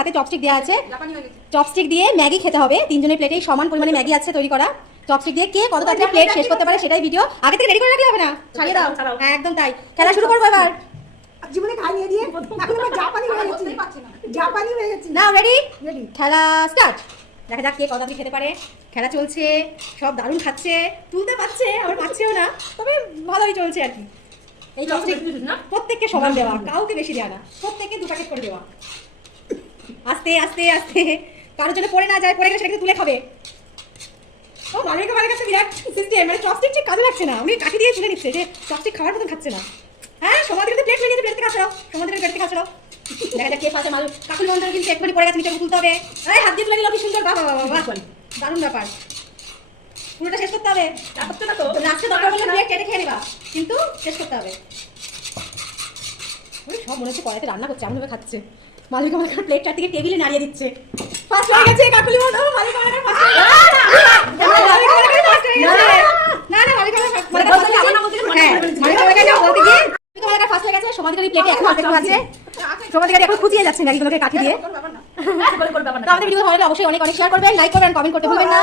হাতে চপস্টিক দেওয়া আছে, চপস্টিক দিয়ে ম্যাগি খেতে হবে। তিনজনের প্লেটে সমান পরিমাণে ম্যাগি আছে তৈরি করা। চপস্টিক দিয়ে কে কত তাড়াতাড়ি প্লেট শেষ করতে পারে সেটাই ভিডিও। আগে থেকে রেডি করে রাখলে হবে না, ছাড়িয়ে দাও। হ্যাঁ একদম তাই, খেলা শুরু করবো এবার। জীবনে খাইয়ে দিয়ে এখন আমরা জাপানি হয়ে গেছি, জাপানি হয়ে গেছি। না রেডি, খেলা স্টার্ট। দেখা যাক কে কত তাড়াতাড়ি খেতে পারে। খেলা চলছে, সব দারুণ খাচ্ছে, তুলতে পারছে আবার পাচ্ছেও না, তবে ভালোই চলছে আর কি। এই চপস্টিক প্রত্যেককে সমান দেওয়া, কাউকে বেশি দেওয়া না, প্রত্যেককে 2 প্যাকেট করে দেওয়া। আস্তে আস্তে আস্তে, কারোর জন্য পড়ে না যায়, পড়ে গেলে সেটাকে তুলে খাবে। ও মালিকের কাছে বিরাট সিস্টেম, মানে চপস্টিক ঠিক কাজে লাগছে না, উনি কাঠি দিয়ে তুলে নিচ্ছে, যে চপস্টিক খাওয়ার মতন খাচ্ছে না। হ্যাঁ সমাধিকে প্লেট নিয়ে নিয়েছে, প্লেট থেকে খাচ্ছাও, সমাধিকে প্লেট থেকে খাচ্ছাও। দেখা যাক কে ফাঁসে মাল। কাকুল মন্দির কিন্তু একটুখানি পড়ে গেছে, নিচে তুলতে হবে। এই হাত দিয়ে তুলে নিল, কি সুন্দর, বাবা বাবা বাবা, দারুণ ব্যাপার। পুরোটা শেষ করতে হবে, লাস্টে দরকার হলে প্লেট কেটে খেয়ে নেবা, কিন্তু শেষ করতে হবে। সব মনে হচ্ছে কড়াইতে রান্না করছে, এমনভাবে খাচ্ছে। মালিক আমার প্লেট চারদিকে টেবিলে নাড়িয়ে দিচ্ছে। ফার্স্ট হয়ে গেছে কাকুলি মন্দির, মালিক আমার ফার্স্ট। না না মালিক আমার ফার্স্ট হয়ে গেছে। সমাধিকারী প্লেটে এখন অল্প আছে, সমাধিকারী এখন খুঁজিয়ে যাচ্ছে ম্যাগিগুলোকে কাঠি দিয়ে। আমাদের ভিডিও ভালো লাগলে অবশ্যই অনেক অনেক শেয়ার করবেন, লাইক করবেন, কমেন্ট করতে ভুলবেন না।